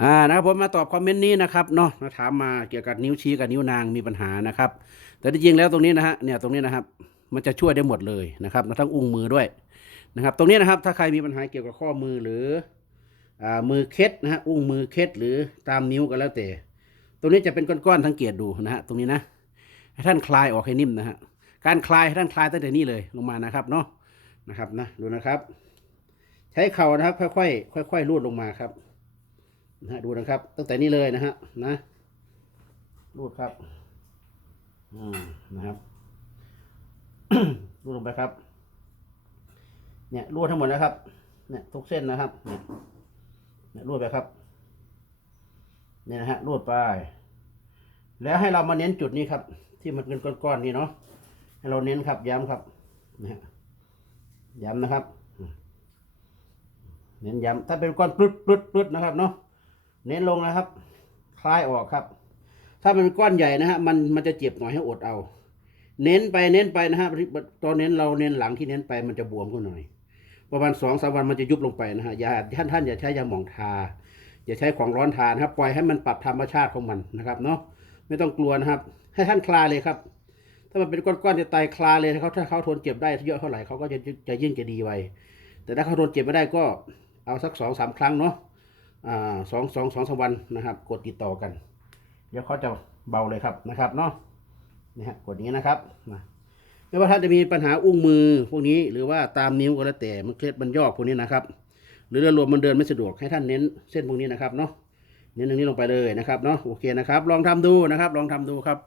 อ่านะครับผมมาตอบคอมเมนต์นี้นะครับเนาะมาถามมาเกี่ยวกับนิ้วชี้กับนิ้วนางมีปัญหานะครับ แต่ที่จริงแล้วตรงนี้นะฮะเนี่ยตรงนี้นะครับ มันจะช่วยได้หมดเลยนะครับทั้งอุ้งมือด้วยนะครับ ตรงนี้นะครับถ้าใครมีปัญหาเกี่ยวกับข้อมือหรืออ่ามือเคล็ดนะฮะอุ้งมือเคล็ดหรือตามนิ้วก็แล้วแต่ตรงนี้จะเป็นก้อนๆสังเกตดูนะฮะตรงนี้นะให้ท่านคลายออกให้นิ่มนะฮะการคลายให้ท่านคลายตั้งแต่นี้เลยลงมานะครับเนาะนะครับนะดูนะครับ ใช้เข่านะครับ ค่อยๆค่อยๆรูดลงมาครับ นะฮะดูนะครับ ตั้งแต่นี้เลยนะฮะนะรูดครับอืมนะครับรูดลงไปครับ เนี่ยรูดทั้งหมดนะครับ เนี่ยทุกเส้นนะครับ เนี่ยเนี่ยรูดไปครับ เนี่ยนะฮะรูดไป แล้วให้เรามาเน้นจุดนี้ครับ ที่มันเป็นก้อนๆนี่เนาะให้เราเน้นครับ ย้ำครับนะฮะย้ำนะครับ เน้นย้ำถ้าเป็นก้อนปลึดปลึดปลึดนะครับเนาะ เน้นลงนะครับ คลายออกครับ ถ้ามันก้อนใหญ่นะฮะมันมันจะเจ็บหน่อยให้อดเอา เน้นไปเน้นไปนะฮะตอนเน้นเราเน้นหลังที่เน้นไปมันจะบวมขึ้นหน่อย ประมาณสองสามวันมันจะยุบลงไปนะฮะอย่าท่านท่านอย่าใช้ยาหมองทา อย่าใช้ของร้อนทานะครับปล่อยให้มันปรับธรรมชาติของมันนะครับเนาะไม่ต้องกลัวนะครับ ให้ท่านคลายเลยครับ ถ้ามันเป็นก้อนๆจะไตคลายเลยเขาถ้าเขาทนเจ็บได้เยอะเท่าไหร่เขาก็จะจะยิ่งจะดีไวแต่ถ้าเขาทนเจ็บไม่ได้ก็เอาสักสองสามครั้งเนาะ สองสองสองสวันนะครับ กดติดต่อกัน เดี๋ยวเขาจะเบาเลยครับนะครับเนาะนี่ฮะกดอย่างนี้นะครับนะไม่ว่าท่านจะมีปัญหาอุ้งมือพวกนี้หรือว่าตามนิ้วก็แล้วแต่มันเคล็ดมันยอกพวกนี้นะครับ หรือเรือรวมมันเดินไม่สะดวกให้ท่านเน้นเส้นพวกนี้นะครับเนาะเน้นตรงนี้ลงไปเลยนะครับเนาะโอเคนะครับ ลองทำดูนะครับ ลองทำดูครับ